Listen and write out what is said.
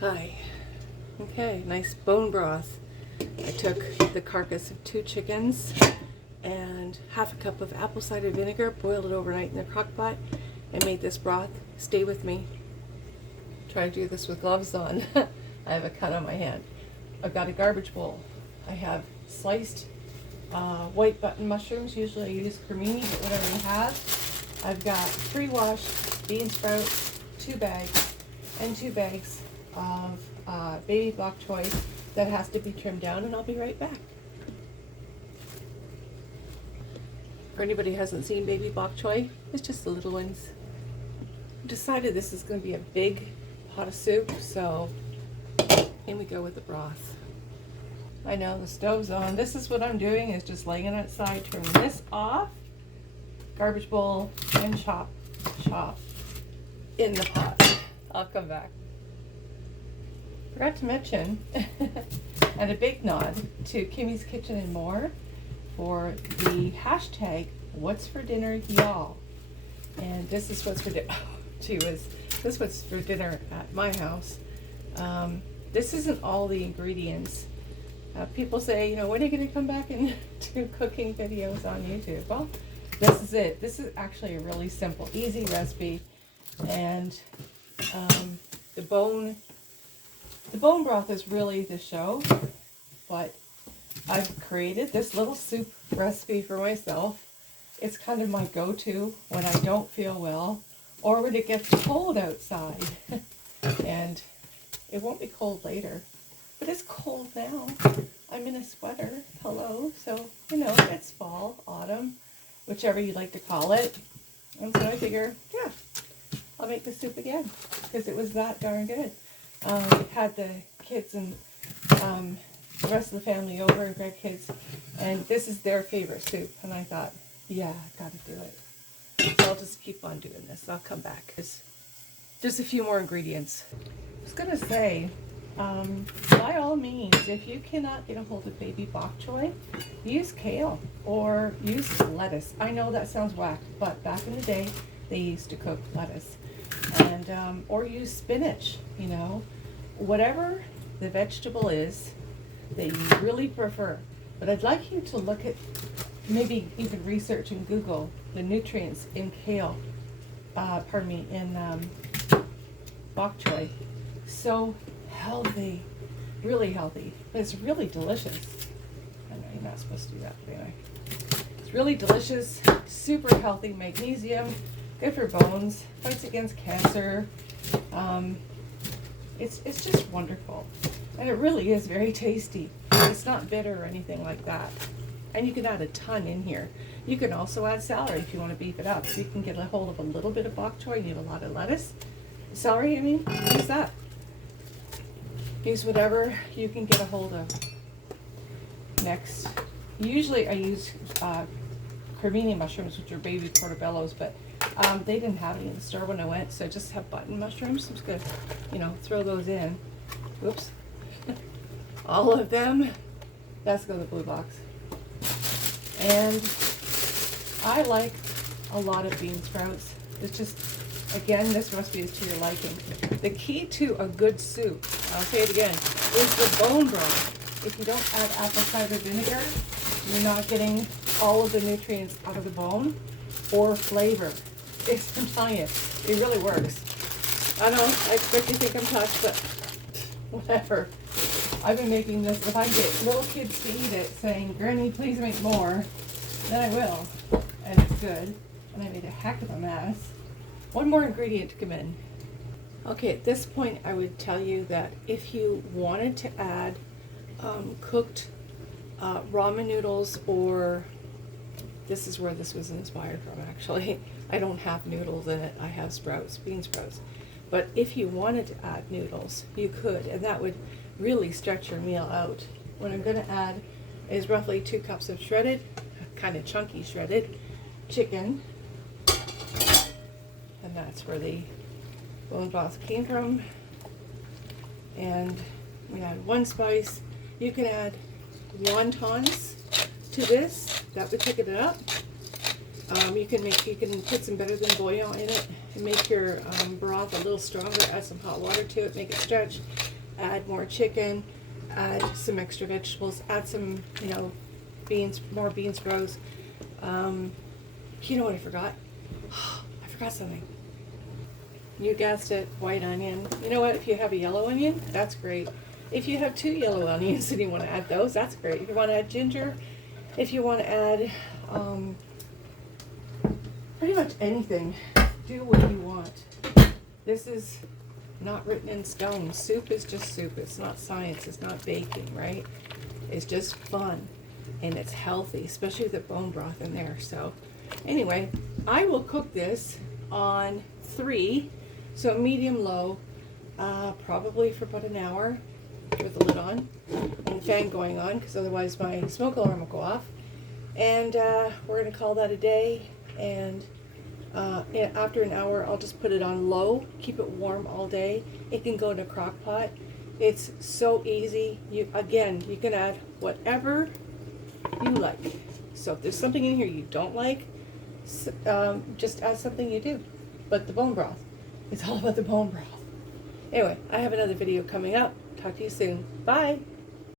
Hi. Okay, nice bone broth. I took the carcass of 2 chickens and half a cup of apple cider vinegar, boiled it overnight in the crock pot, and made this broth. Stay with me. Try to do this with gloves on. I have a cut on my hand. I've got a garbage bowl. I have sliced white button mushrooms. Usually I use cremini, but whatever you have. I've got pre-washed bean sprouts, 2 bags, and 2 bags of baby bok choy that has to be trimmed down, and I'll be right back. For anybody who hasn't seen baby bok choy, it's just the little ones. I decided this is going to be a big pot of soup, so in we go with the broth. I know the stove's on. This is what I'm doing, is just laying it outside, turning this off, garbage bowl, and chop in the pot. I'll come back. Forgot to mention, and a big nod to Kimmy's Kitchen and More for the hashtag What's for Dinner Y'all. And this is what's for dinner. This is what's for dinner at my house. This isn't all the ingredients. People say, when are you going to come back and do cooking videos on YouTube? Well, this is it. This is actually a really simple, easy recipe. And the bone broth is really the show, but I've created this little soup recipe for myself. It's kind of my go-to when I don't feel well or when it gets cold outside. And it won't be cold later, but it's cold now. I'm in a sweater, hello, so it's fall, autumn, whichever you like to call it. And so I figure, yeah, I'll make the soup again because it was that darn good. Had the kids and the rest of the family over, and grandkids, and this is their favorite soup, and I thought, yeah, I've got to do it. So I'll just keep on doing this. I'll come back. There's a few more ingredients. I was going to say, by all means, if you cannot get a hold of baby bok choy, use kale or use lettuce. I know that sounds whack, but back in the day, they used to cook lettuce. And or use spinach, whatever the vegetable is that you really prefer. But I'd like you to look at, maybe even research and Google the nutrients in kale, in bok choy. So healthy, really healthy, but it's really delicious. I know you're not supposed to do that, but anyway. It's really delicious, super healthy, magnesium, good for bones, fights against cancer. It's just wonderful. And it really is very tasty. It's not bitter or anything like that. And you can add a ton in here. You can also add celery if you want to beef it up. If you can get a hold of a little bit of bok choy, you need a lot of lettuce. Celery, use that. Use whatever you can get a hold of. Next, usually I use cremini mushrooms, which are baby portobellos, but they didn't have any in the store when I went, so I just have button mushrooms. I'm just going to, throw those in. Oops. All of them. That's go to the blue box. And I like a lot of bean sprouts. It's just, again, this recipe is to your liking. The key to a good soup, I'll say it again, is the bone broth. If you don't add apple cider vinegar, you're not getting all of the nutrients out of the bone or flavor. I'm telling you, it really works. I know, I expect you to think I'm touched, but whatever. I've been making this. If I get little kids to eat it saying, Granny, please make more, then I will. And it's good. And I made a heck of a mess. One more ingredient to come in. Okay, at this point I would tell you that if you wanted to add cooked ramen noodles, or this is where this was inspired from actually. I don't have noodles in it. I have sprouts, bean sprouts. But if you wanted to add noodles, you could, and that would really stretch your meal out. What I'm going to add is roughly 2 cups of shredded, kind of chunky shredded chicken. And that's where the bone broth came from. And we add 1 spice. You can add wontons to this. That would thicken it up. You can put some better than bouillon in it and make your broth a little stronger. Add some hot water to it, make it stretch. Add more chicken. Add some extra vegetables. Add some, beans, more bean sprouts. You know what I forgot? I forgot something. You guessed it, white onion. You know what? If you have a yellow onion, that's great. If you have 2 yellow onions and you want to add those, that's great. If you want to add ginger, if you want to add pretty much anything, do what you want. This is not written in stone. Soup is just soup. It's not science. It's not baking, right? It's just fun and it's healthy, especially with the bone broth in there. So anyway, I will cook this on 3, so medium low, probably for about an hour with the lid on and the fan going on, because otherwise my smoke alarm will go off. And we're going to call that a day. And after an hour, I'll just put it on low, keep it warm all day. It can go in a crock pot. It's so easy. You can add whatever you like. So if there's something in here you don't like, just add something you do. But the bone broth, it's all about the bone broth. Anyway, I have another video coming up. Talk to you soon. Bye.